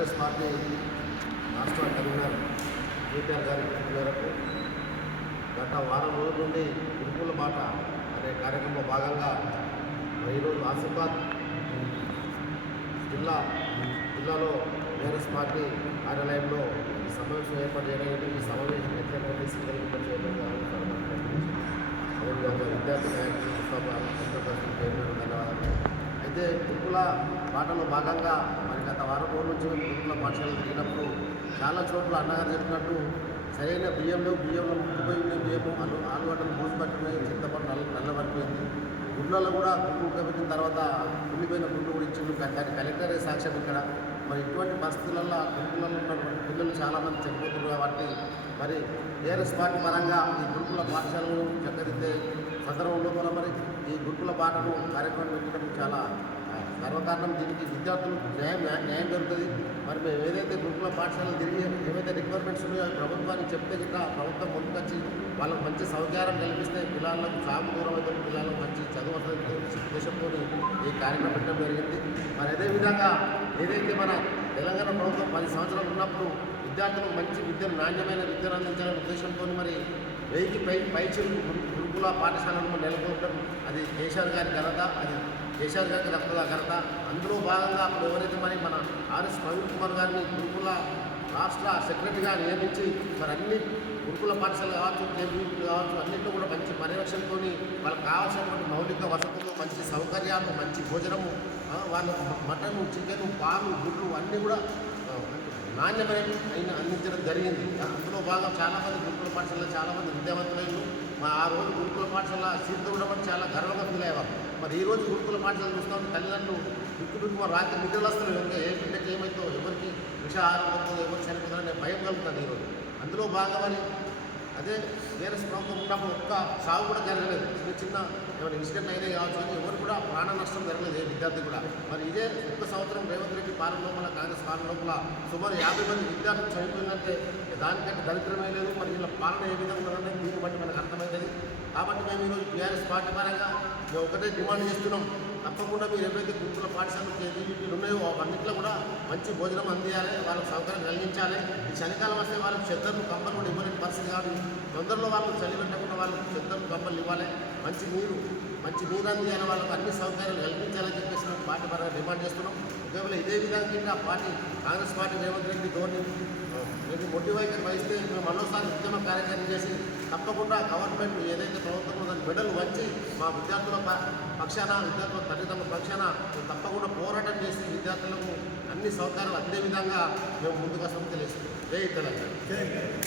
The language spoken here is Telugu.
కాంగ్రెస్ పార్టీ రాష్ట్ర కన్వీనర్ కేటీఆర్ గారి పిలుపు మేరకు గత వారం రోజుల నుండి గురుకుల బాట అనే కార్యక్రమంలో భాగంగా ఈరోజు ఆసిఫాబాద్ జిల్లాలో టీఆర్ఎస్ పార్టీ కార్యాలయంలో ఈ సమావేశం ఏర్పాటు చేయడానికి ఈ సమావేశం ఎట్లయితే సింగల్ చేయడానికి అదేవిధంగా విద్యార్థి నాయకులు ధన్యవాదాలు. అయితే గురుకుల బాటలో భాగంగా మరి గత వారం రోజుల నుంచి గురుకుల పాఠశాలలు తిరిగినప్పుడు చాలా చోట్ల అన్నగారు చెప్పినట్టు సరైన బియ్యంలో ముక్కుపోయిన బియ్యము ఆలుగడ్డలు మోసపట్టున్నాయి, చింతపండు నల్లబడిపోయింది. గుడ్లలో కూడా గుడ్లు ఉడకబెట్టిన తర్వాత కుళ్ళిపోయిన గుడ్లు కూడా ఇచ్చిండు. కానీ కలెక్టరే సాక్ష్యం ఇక్కడ. మరి ఇటువంటి పరిస్థితులలో గురుకులలో ఉన్నటువంటి పిల్లలు చాలామంది చనిపోతున్నారు. కాబట్టి మరి టీఆర్ఎస్ పార్టీ పరంగా ఈ గురుకుల పాఠశాలను చక్కదిద్దే సందర్భంలో కూడా మరి ఈ గురుకుల బాటను కార్యక్రమం పెట్టడం చాలా గర్వకారణం. దీనికి విద్యార్థులకు న్యాయం జరుగుతుంది. మరి మేము ఏదైతే గురుకుల పాఠశాలలు తిరిగి ఏవైతే రిక్వైర్మెంట్స్ ఉన్నాయో ప్రభుత్వానికి చెప్తే గిట్లా ప్రభుత్వం ముందుకొచ్చి వాళ్ళకు మంచి సౌకర్యం కల్పిస్తే పిల్లలకు సాగు దూరం అయితే పిల్లలకు మంచి చదువు ఉద్దేశంతో ఈ కార్యక్రమం పెట్టడం జరిగింది. మరి అదేవిధంగా ఏదైతే మన తెలంగాణ ప్రభుత్వం 10 సంవత్సరాలు ఉన్నప్పుడు విద్యార్థులకు మంచి విద్యను నాణ్యమైన విద్యను అందించాలనే ఉద్దేశంతో మరి 1000కి పైచిలకు గురుకుల పాఠశాలను నెలకొల్పడం అది కేసీఆర్ గారి ఘనత, అది కేసీఆర్ గారికి రక్తద ఘనత. అందులో భాగంగా అప్పుడు ఎవరైతే మరి మన ఆర్ఎస్ ప్రవీణ్ కుమార్ గారిని గురుకుల రాష్ట్ర సెక్రటరీగా నియమించి మరి అన్ని గురుకుల పాఠశాలలు కావచ్చు, కేబీలు కావచ్చు, అన్నింటిలో కూడా మంచి పర్యవేక్షణతో వాళ్ళకి కావాల్సినటువంటి మౌలిక వసతులు, మంచి సౌకర్యాలు, మంచి భోజనము, వాళ్ళకు మటను, చికెను, పాలు, గుడ్లు అన్నీ కూడా నాణ్యమైన అందించడం జరిగింది. అందులో భాగం చాలామంది గురుకుల పాఠశాలలో చాలామంది విద్యావంతులైన ఆ రోజు గురుకుల పాఠశాల సీట్లు ఉండడం చాలా గర్వంగా ఫీల్ అయ్యేవారు. మరి ఈ రోజు గురుకుల పాఠశాల చూస్తాం తల్లిదండ్రులు బిక్కు రాత్రి నిద్రలు వస్తారు. ఇంకా ఏ బిడ్డకి ఏమైతే ఎవరికి విషాహారం అవుతుందో, ఎవరు చనిపోతారనే భయం కలుగుతుంది ఈరోజు. అందులో భాగమని అదే టీఆర్ఎస్ ప్రభుత్వం ఉన్నప్పుడు ఒక్క సాగు కూడా జరగలేదు. చిన్న ఏమైనా ఇన్సిడెంట్ అయినా కావచ్చు, కానీ ఎవరు కూడా ప్రాణ నష్టం జరగలేదు ఏ విద్యార్థి కూడా. మరి ఇదే ఒక్క సంవత్సరం రేవంత్ రెడ్డి పాలన లోపల, కాంగ్రెస్ పాలన లోపల సుమారు 50 మంది విద్యార్థులు చనిపోయిందంటే దానికంటే దరిద్రమే లేదు. మరి ఇలా పాలన ఏ విధంగా ఉందంటే దీన్ని బట్టి మనకు అర్థమవుతుంది. కాబట్టి మేము ఈరోజు టీఆర్ఎస్ పార్టీ పరంగా మేము ఒకటే డిమాండ్ చేస్తున్నాం. తప్పకుండా మీరు ఏవైతే గురుకుల పాఠశాలలు కేజీబీలు ఉన్నాయో అవన్నింటిలో కూడా మంచి భోజనం అందియాలి, వాళ్ళకి సౌకర్యం కలిగించాలి. ఈ చలికాలం వస్తే వాళ్ళకి చెద్దర్లు కంపలు కూడా ఇవ్వలేని పరిస్థితి కాదు. తొందరలో వాళ్ళకి చలి పెట్టకుండా వాళ్ళకి చెద్దర్లు కంపలు ఇవ్వాలి, మంచి నీరు అందియాలి, వాళ్ళకి అన్ని సౌకర్యాలు కల్పించాలని చెప్పేసి మేము పార్టీ పరంగా డిమాండ్ చేస్తున్నాం. ఒకవేళ ఇదే విధంగా ఇంకా పార్టీ కాంగ్రెస్ పార్టీ రేవంత్ రెడ్డి ధోని మీకు మొండి వైఖరి వహిస్తే మేము మరోసారి ఉద్యమ కార్యక్రమం చేసి తప్పకుండా గవర్నమెంట్ ఏదైతే ప్రభుత్వం దాని మెడలు వంచి మా విద్యార్థుల పక్షాన, విద్యార్థుల తల్లిదండ్రుల పక్షాన తప్పకుండా పోరాటం చేసి విద్యార్థులకు అన్ని సౌకర్యాలు అందే విధంగా మేము ముందుకు వస్తామని తెలియజేస్తున్నాం. జై తెలంగాణ.